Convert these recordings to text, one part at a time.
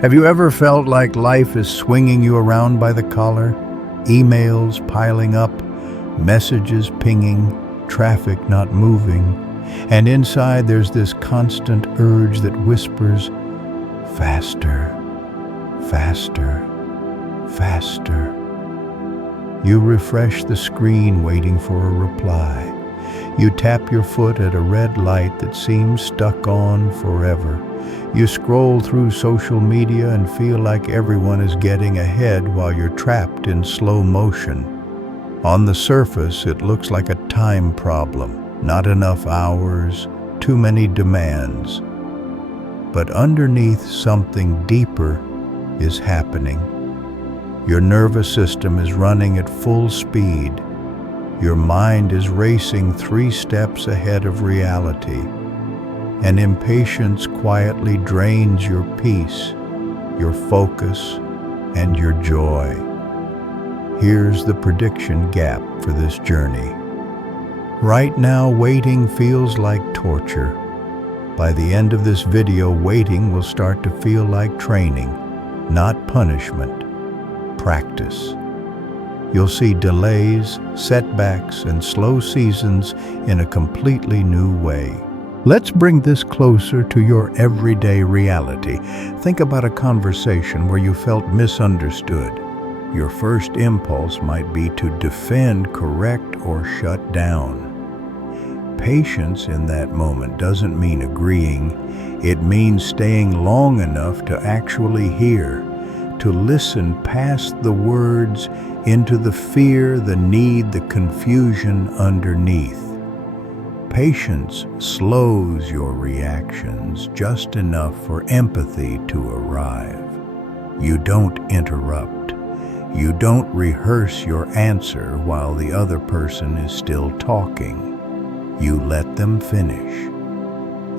Have you ever felt like life is swinging you around by the collar? Emails piling up, messages pinging, traffic not moving, and inside there's this constant urge that whispers, faster, faster, faster. You refresh the screen waiting for a reply. You tap your foot at a red light that seems stuck on forever. You scroll through social media and feel like everyone is getting ahead while you're trapped in slow motion. On the surface, it looks like a time problem, not enough hours, too many demands. But underneath, something deeper is happening. Your nervous system is running at full speed. Your mind is racing 3 steps ahead of reality. And impatience quietly drains your peace, your focus, and your joy. Here's the prediction gap for this journey. Right now, waiting feels like torture. By the end of this video, waiting will start to feel like training, not punishment, practice. You'll see delays, setbacks, and slow seasons in a completely new way. Let's bring this closer to your everyday reality. Think about a conversation where you felt misunderstood. Your first impulse might be to defend, correct, or shut down. Patience in that moment doesn't mean agreeing. It means staying long enough to actually hear, to listen past the words into the fear, the need, the confusion underneath. Patience slows your reactions just enough for empathy to arrive. You don't interrupt. You don't rehearse your answer while the other person is still talking. You let them finish.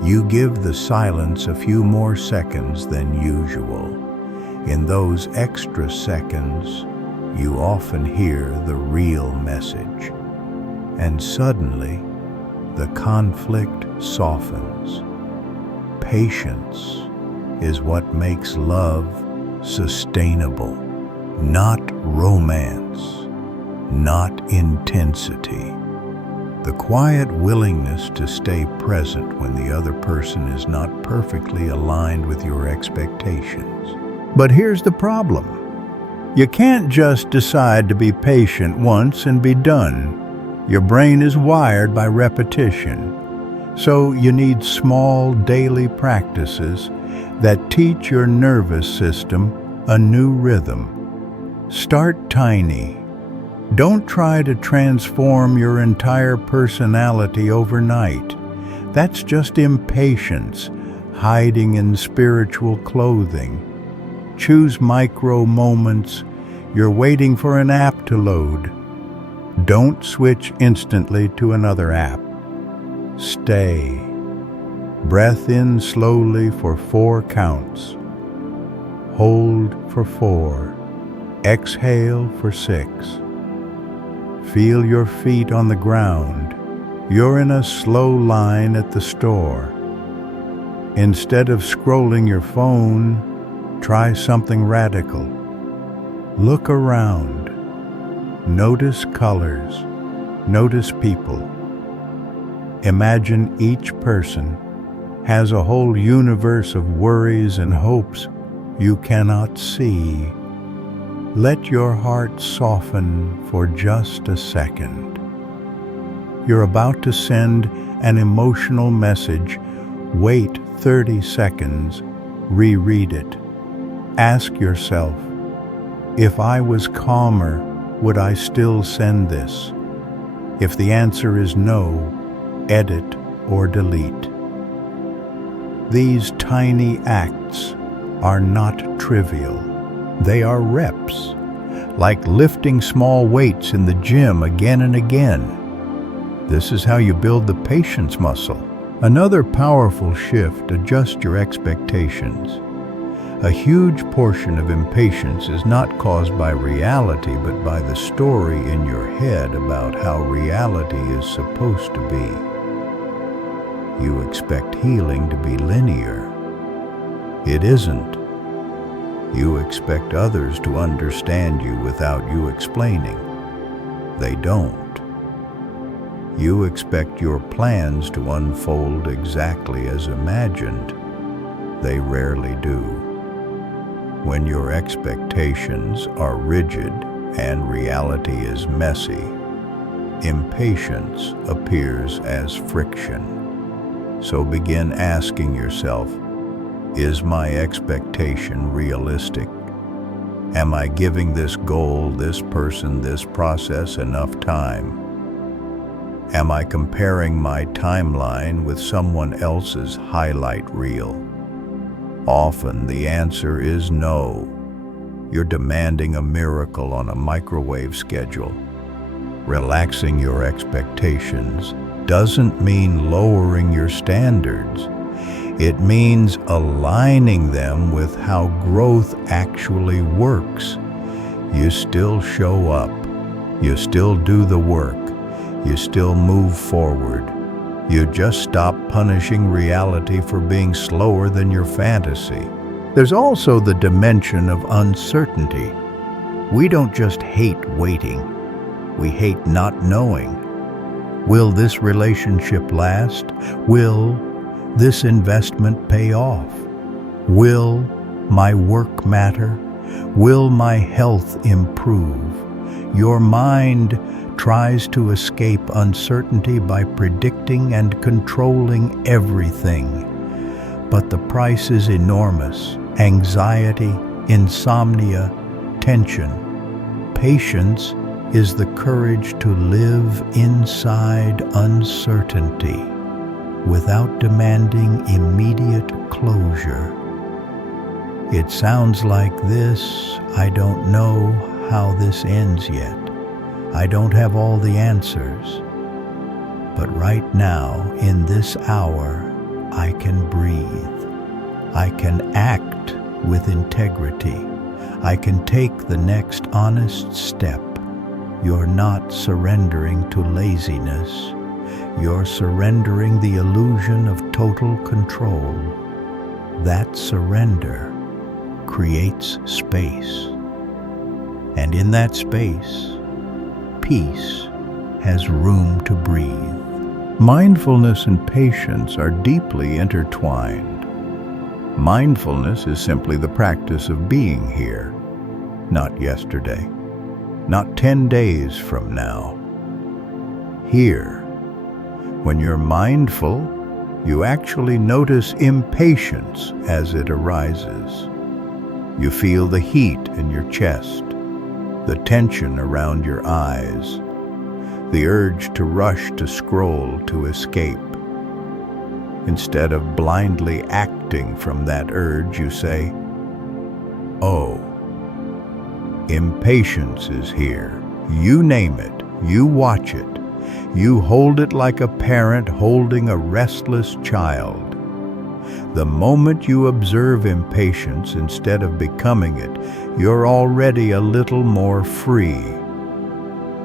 You give the silence a few more seconds than usual. In those extra seconds, you often hear the real message. And suddenly, the conflict softens. Patience is what makes love sustainable, not romance, not intensity. The quiet willingness to stay present when the other person is not perfectly aligned with your expectations. But here's the problem. You can't just decide to be patient once and be done. Your brain is wired by repetition. So you need small daily practices that teach your nervous system a new rhythm. Start tiny. Don't try to transform your entire personality overnight. That's just impatience, hiding in spiritual clothing. Choose micro moments. You're waiting for an app to load. Don't switch instantly to another app. Stay. Breath in slowly for 4 counts. Hold for 4. Exhale for 6. Feel your feet on the ground. You're in a slow line at the store. Instead of scrolling your phone, try something radical. Look around. Notice colors. Notice people. Imagine each person has a whole universe of worries and hopes you cannot see. Let your heart soften for just a second. You're about to send an emotional message. Wait 30 seconds. Reread it. Ask yourself, if I was calmer, would I still send this? If the answer is no, edit or delete. These tiny acts are not trivial. They are reps, like lifting small weights in the gym again and again. This is how you build the patience muscle. Another powerful shift: adjust your expectations. A huge portion of impatience is not caused by reality, but by the story in your head about how reality is supposed to be. You expect healing to be linear. It isn't. You expect others to understand you without you explaining. They don't. You expect your plans to unfold exactly as imagined. They rarely do. When your expectations are rigid and reality is messy, impatience appears as friction. So begin asking yourself, is my expectation realistic? Am I giving this goal, this person, this process enough time? Am I comparing my timeline with someone else's highlight reel? Often the answer is no. You're demanding a miracle on a microwave schedule. Relaxing your expectations doesn't mean lowering your standards. It means aligning them with how growth actually works. You still show up. You still do the work. You still move forward. You just stop punishing reality for being slower than your fantasy. There's also the dimension of uncertainty. We don't just hate waiting. We hate not knowing. Will this relationship last? Will this investment pay off? Will my work matter? Will my health improve? Your mind tries to escape uncertainty by predicting and controlling everything. But the price is enormous. Anxiety, insomnia, tension. Patience is the courage to live inside uncertainty without demanding immediate closure. It sounds like this: I don't know how this ends yet. I don't have all the answers. But right now, in this hour, I can breathe. I can act with integrity. I can take the next honest step. You're not surrendering to laziness. You're surrendering the illusion of total control. That surrender creates space. And in that space, peace has room to breathe. Mindfulness and patience are deeply intertwined. Mindfulness is simply the practice of being here, not yesterday, not 10 days from now. Here, when you're mindful, you actually notice impatience as it arises. You feel the heat in your chest, the tension around your eyes, the urge to rush to scroll to escape. Instead of blindly acting from that urge, you say, "Oh, impatience is here." You name it, you watch it, you hold it like a parent holding a restless child. The moment you observe impatience instead of becoming it, you're already a little more free.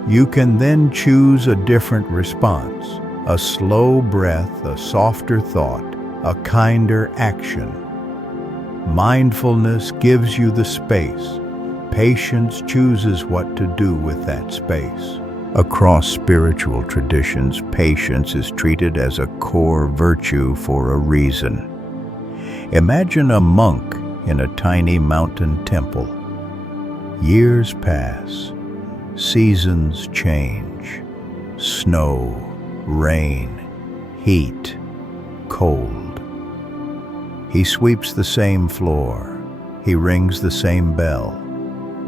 You can then choose a different response, a slow breath, a softer thought, a kinder action. Mindfulness gives you the space. Patience chooses what to do with that space. Across spiritual traditions, patience is treated as a core virtue for a reason. Imagine a monk in a tiny mountain temple. Years pass, seasons change, snow, rain, heat, cold. He sweeps the same floor, he rings the same bell,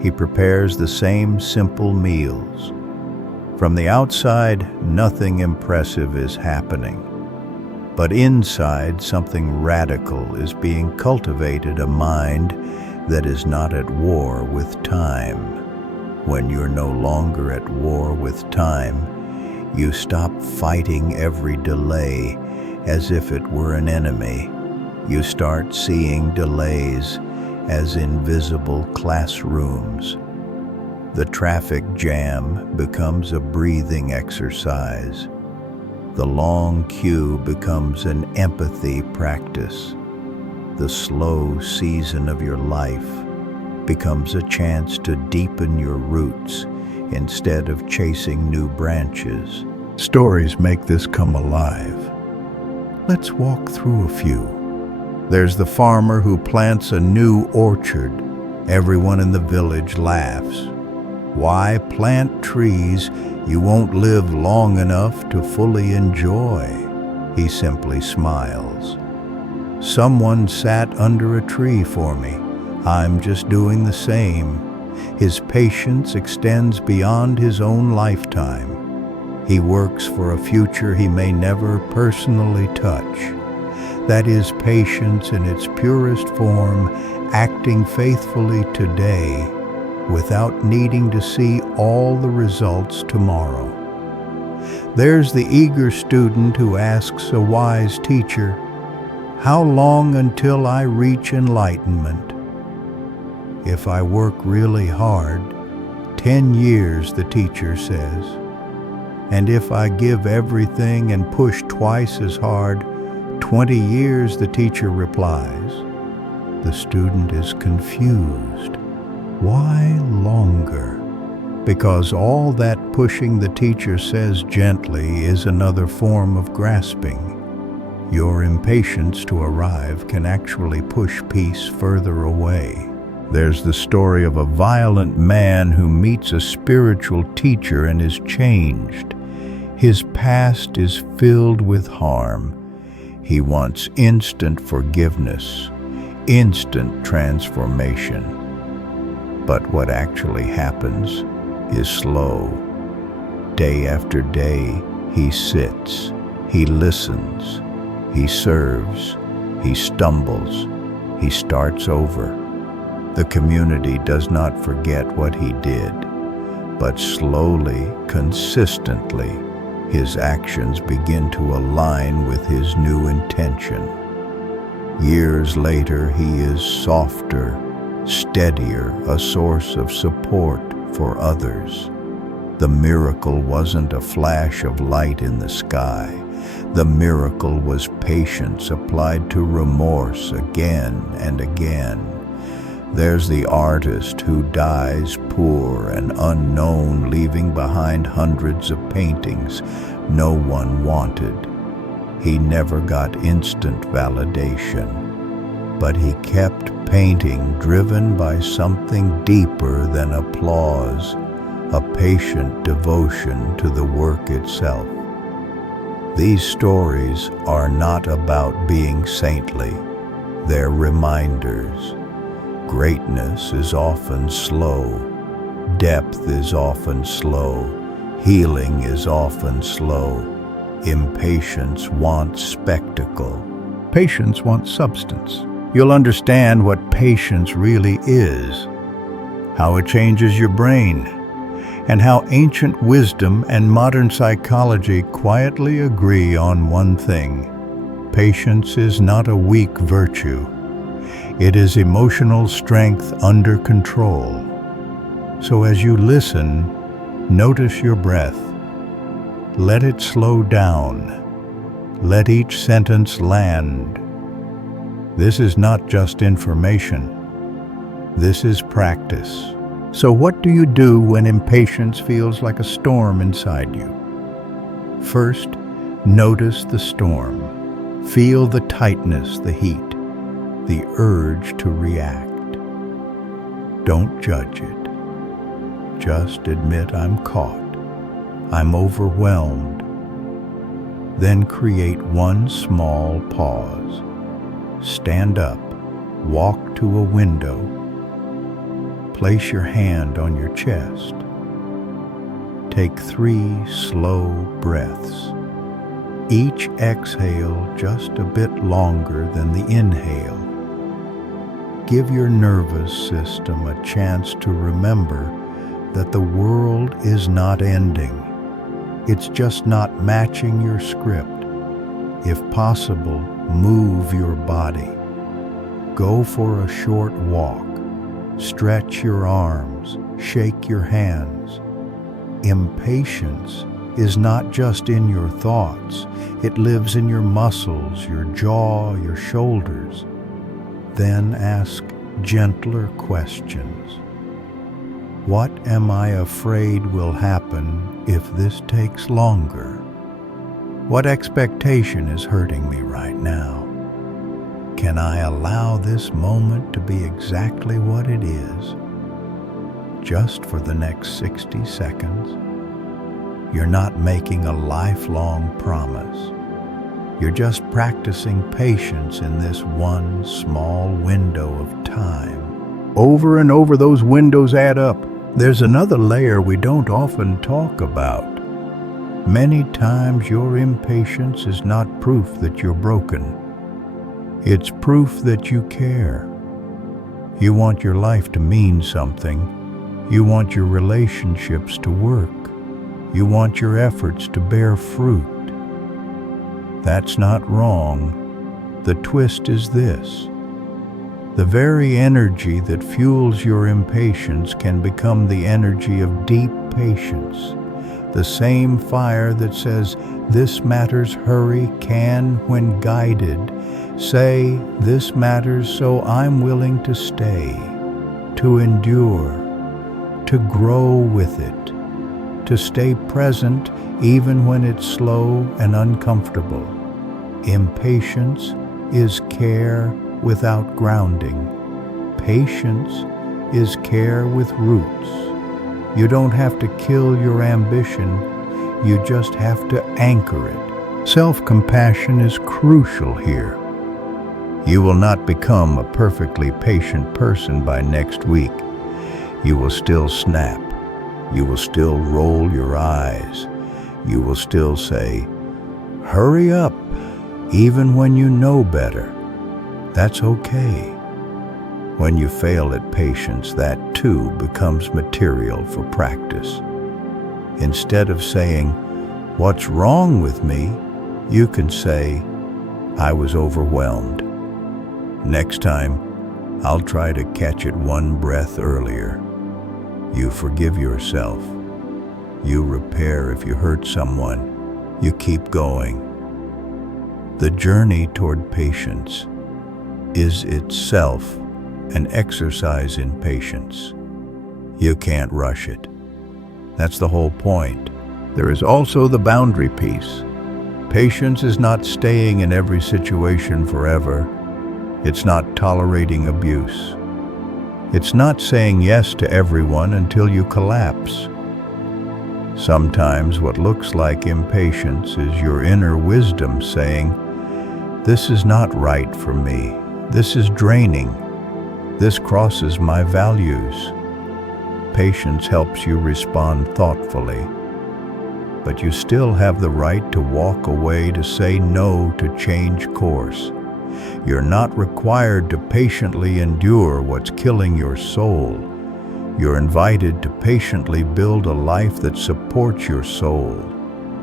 he prepares the same simple meals. From the outside, nothing impressive is happening. But inside, something radical is being cultivated, a mind that is not at war with time. When you're no longer at war with time, you stop fighting every delay as if it were an enemy. You start seeing delays as invisible classrooms. The traffic jam becomes a breathing exercise. The long queue becomes an empathy practice. The slow season of your life becomes a chance to deepen your roots instead of chasing new branches. Stories make this come alive. Let's walk through a few. There's the farmer who plants a new orchard. Everyone in the village laughs. Why plant trees you won't live long enough to fully enjoy? He simply smiles. Someone sat under a tree for me. I'm just doing the same. His patience extends beyond his own lifetime. He works for a future he may never personally touch. That is patience in its purest form, acting faithfully today without needing to see all the results tomorrow. There's the eager student who asks a wise teacher, "How long until I reach enlightenment?" "If I work really hard, 10 years," the teacher says. "And if I give everything and push twice as hard, 20 years, the teacher replies. The student is confused. Why longer? Because all that pushing the teacher says gently is another form of grasping. Your impatience to arrive can actually push peace further away. There's the story of a violent man who meets a spiritual teacher and is changed. His past is filled with harm. He wants instant forgiveness, instant transformation. But what actually happens is slow. Day after day, he sits, he listens, he serves, he stumbles, he starts over. The community does not forget what he did, but slowly, consistently, his actions begin to align with his new intention. Years later, he is softer, steadier, a source of support for others. The miracle wasn't a flash of light in the sky. The miracle was patience applied to remorse again and again. There's the artist who dies poor and unknown, leaving behind hundreds of paintings no one wanted. He never got instant validation, but he kept painting, driven by something deeper than applause, a patient devotion to the work itself. These stories are not about being saintly. They're reminders. Greatness is often slow. Depth is often slow. Healing is often slow. Impatience wants spectacle. Patience wants substance. You'll understand what patience really is, how it changes your brain, and how ancient wisdom and modern psychology quietly agree on one thing. Patience is not a weak virtue. It is emotional strength under control. So as you listen, notice your breath. Let it slow down. Let each sentence land. This is not just information. This is practice. So what do you do when impatience feels like a storm inside you? First, notice the storm. Feel the tightness, the heat, the urge to react. Don't judge it. Just admit I'm caught. I'm overwhelmed. Then create one small pause. Stand up. Walk to a window. Place your hand on your chest. Take 3 slow breaths. Each exhale just a bit longer than the inhale. Give your nervous system a chance to remember that the world is not ending. It's just not matching your script. If possible, move your body. Go for a short walk. Stretch your arms. Shake your hands. Impatience is not just in your thoughts. It lives in your muscles, your jaw, your shoulders. Then ask, gentler questions. What am I afraid will happen if this takes longer? What expectation is hurting me right now? Can I allow this moment to be exactly what it is, just for the next 60 seconds? You're not making a lifelong promise. You're just practicing patience in this one small window of time. Over and over, those windows add up. There's another layer we don't often talk about. Many times your impatience is not proof that you're broken. It's proof that you care. You want your life to mean something. You want your relationships to work. You want your efforts to bear fruit. That's not wrong. The twist is this. The very energy that fuels your impatience can become the energy of deep patience. The same fire that says, "This matters, hurry," can, when guided, say, "This matters, so I'm willing to stay, to endure, to grow with it, to stay present even when it's slow and uncomfortable." Impatience is care without grounding. Patience is care with roots. You don't have to kill your ambition, you just have to anchor it. Self-compassion is crucial here. You will not become a perfectly patient person by next week. You will still snap. You will still roll your eyes. You will still say, "Hurry up," even when you know better. That's okay. When you fail at patience, that too becomes material for practice. Instead of saying, "What's wrong with me?" you can say, "I was overwhelmed. Next time, I'll try to catch it one breath earlier." You forgive yourself. You repair if you hurt someone. You keep going. The journey toward patience is itself an exercise in patience. You can't rush it. That's the whole point. There is also the boundary piece. Patience is not staying in every situation forever. It's not tolerating abuse. It's not saying yes to everyone until you collapse. Sometimes what looks like impatience is your inner wisdom saying, "This is not right for me. This is draining. This crosses my values." Patience helps you respond thoughtfully, but you still have the right to walk away, to say no, to change course. You're not required to patiently endure what's killing your soul. You're invited to patiently build a life that supports your soul.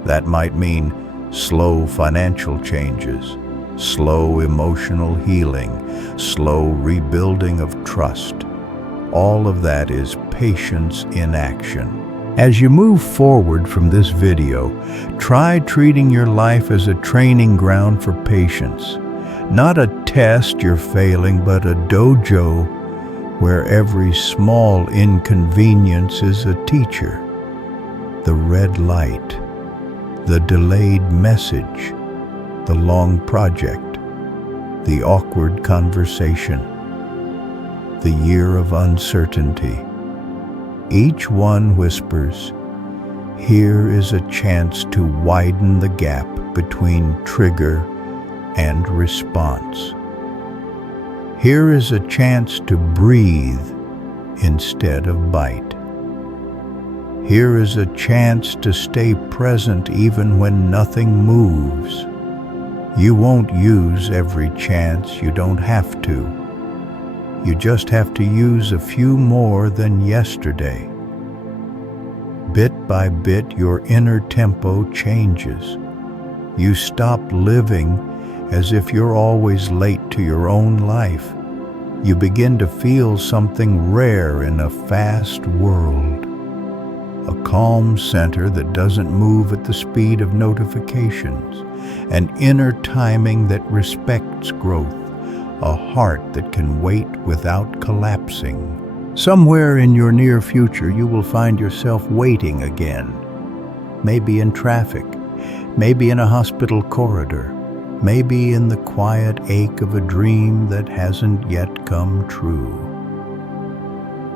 That might mean slow financial changes, slow emotional healing, slow rebuilding of trust. All of that is patience in action. As you move forward from this video, try treating your life as a training ground for patience. Not a test you're failing, but a dojo where every small inconvenience is a teacher. The red light, the delayed message, the long project, the awkward conversation, the year of uncertainty. Each one whispers, "Here is a chance to widen the gap between trigger and response. Here is a chance to breathe instead of bite. Here is a chance to stay present even when nothing moves." You won't use every chance, you don't have to. You just have to use a few more than yesterday. Bit by bit, your inner tempo changes. You stop living as if you're always late to your own life. You begin to feel something rare in a fast world. A calm center that doesn't move at the speed of notifications. An inner timing that respects growth. a heart that can wait without collapsing. Somewhere in your near future, you will find yourself waiting again. Maybe in traffic, maybe in a hospital corridor, maybe in the quiet ache of a dream that hasn't yet come true.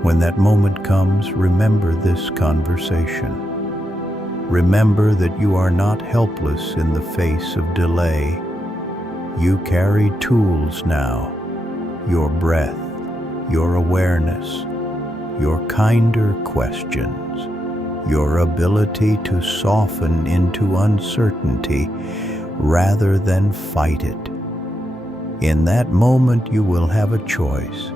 When that moment comes, remember this conversation. Remember that you are not helpless in the face of delay. You carry tools now, your breath, your awareness, your kinder questions, your ability to soften into uncertainty rather than fight it. In that moment, you will have a choice.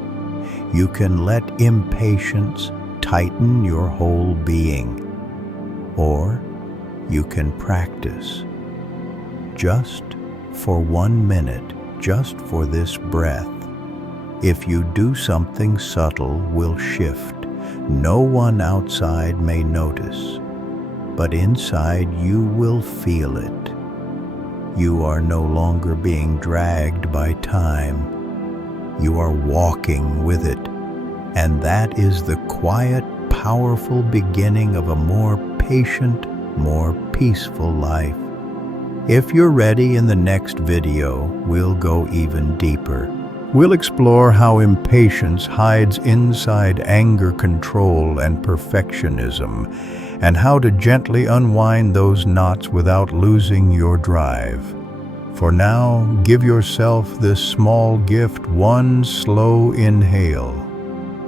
You can let impatience tighten your whole being, or you can practice just for 1 minute, just for this breath. If you do something subtle, will shift. No one outside may notice, but inside you will feel it. You are no longer being dragged by time. You are walking with it, and that is the quiet, powerful beginning of a more patient, more peaceful life. If you're ready, in the next video, we'll go even deeper. We'll explore how impatience hides inside anger, control, and perfectionism, and how to gently unwind those knots without losing your drive. For now, give yourself this small gift: one slow inhale,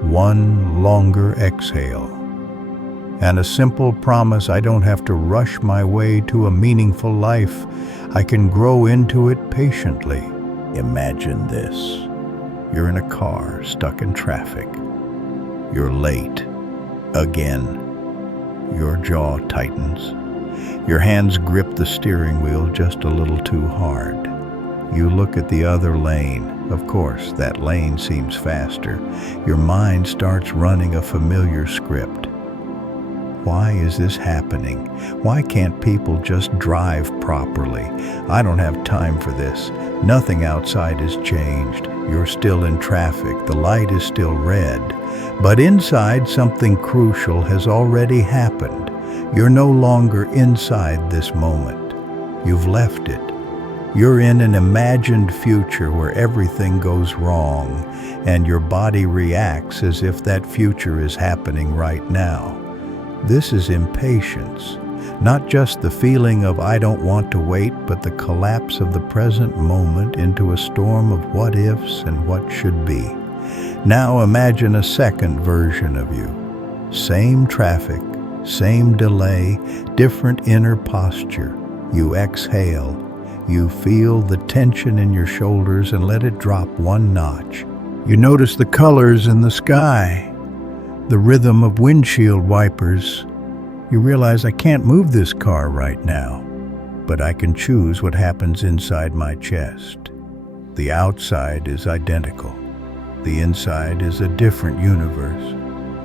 one longer exhale, and a simple promise: I don't have to rush my way to a meaningful life. I can grow into it patiently. Imagine this. You're in a car, stuck in traffic. You're late. Again. Your jaw tightens. Your hands grip the steering wheel just a little too hard. You look at the other lane. Of course, that lane seems faster. Your mind starts running a familiar script. Why is this happening? Why can't people just drive properly? I don't have time for this. Nothing outside has changed. You're still in traffic. The light is still red. But inside, something crucial has already happened. You're no longer inside this moment. You've left it. You're in an imagined future where everything goes wrong, and your body reacts as if that future is happening right now. This is impatience, not just the feeling of I don't want to wait, but the collapse of the present moment into a storm of what ifs and what should be. Now imagine a second version of you. Same traffic, same delay, different inner posture. You exhale. You feel the tension in your shoulders and let it drop one notch. You notice the colors in the sky, the rhythm of windshield wipers. You realize, I can't move this car right now, but I can choose what happens inside my chest. The outside is identical. The inside is a different universe.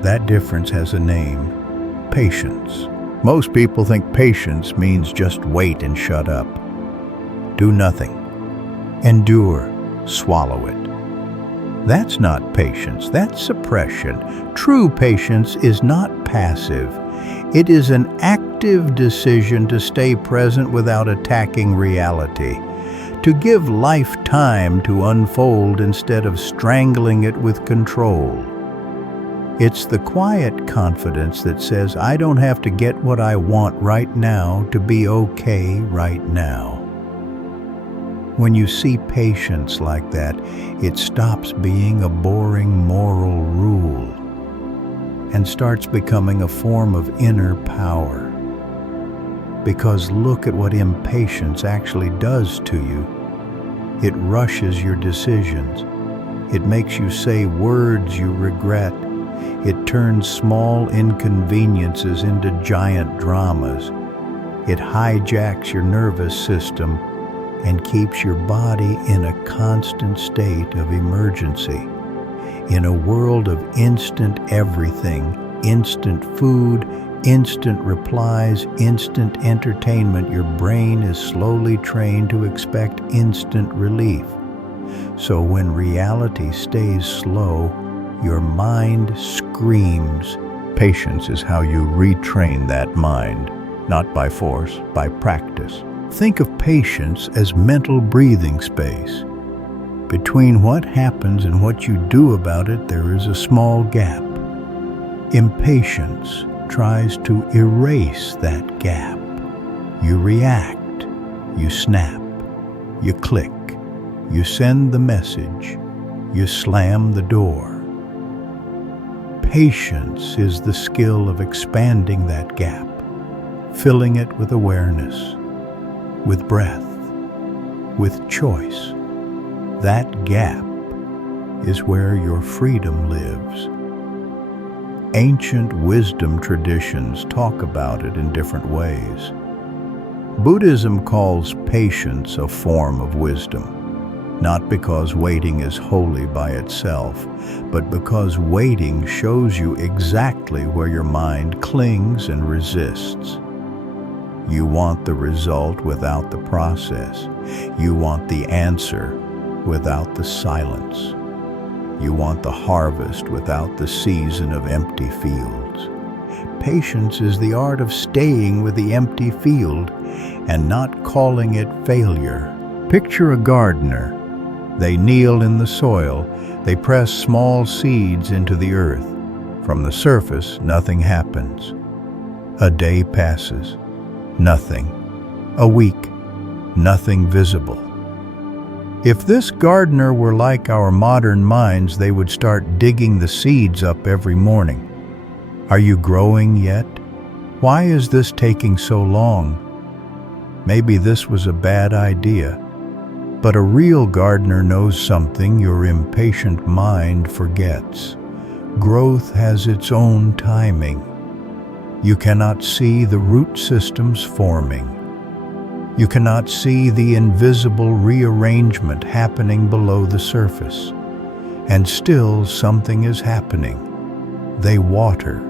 That difference has a name: patience. Most people think patience means just wait and shut up. Do nothing. Endure. Swallow it. That's not patience, that's suppression. True patience is not passive. It is an active decision to stay present without attacking reality, to give life time to unfold instead of strangling it with control. It's the quiet confidence that says, I don't have to get what I want right now to be okay right now. When you see patience like that, it stops being a boring moral rule and starts becoming a form of inner power. Because look at what impatience actually does to you. It rushes your decisions. It makes you say words you regret. It turns small inconveniences into giant dramas. It hijacks your nervous system and keeps your body in a constant state of emergency. In a world of instant everything, instant food, instant replies, instant entertainment, your brain is slowly trained to expect instant relief. So when reality stays slow, your mind screams. Patience is how you retrain that mind, not by force, by practice. Think of patience as mental breathing space. Between what happens and what you do about it, there is a small gap. Impatience tries to erase that gap. You react, you snap, you click, you send the message, you slam the door. Patience is the skill of expanding that gap, filling it with awareness, with breath, with choice. That gap is where your freedom lives. Ancient wisdom traditions talk about it in different ways. Buddhism calls patience a form of wisdom, not because waiting is holy by itself, but because waiting shows you exactly where your mind clings and resists. You want the result without the process. You want the answer without the silence. You want the harvest without the season of empty fields. Patience is the art of staying with the empty field and not calling it failure. Picture a gardener. They kneel in the soil. They press small seeds into the earth. From the surface, nothing happens. A day passes. Nothing. A week. Nothing visible. If this gardener were like our modern minds, they would start digging the seeds up every morning. Are you growing yet? Why is this taking so long? Maybe this was a bad idea. But a real gardener knows something your impatient mind forgets. Growth has its own timing. You cannot see the root systems forming. You cannot see the invisible rearrangement happening below the surface. And still something is happening. They water,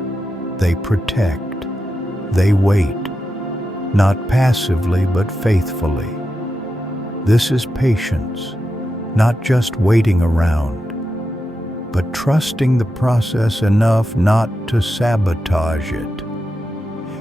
they protect, they wait, not passively but faithfully. This is patience, not just waiting around, but trusting the process enough not to sabotage it.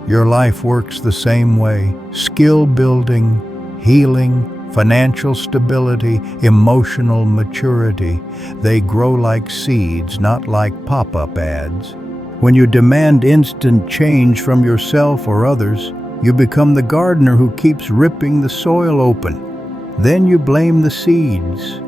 Your life works the same way. Skill building, healing, financial stability, emotional maturity. They grow like seeds, not like pop-up ads. When you demand instant change from yourself or others, you become the gardener who keeps ripping the soil open. Then you blame the seeds.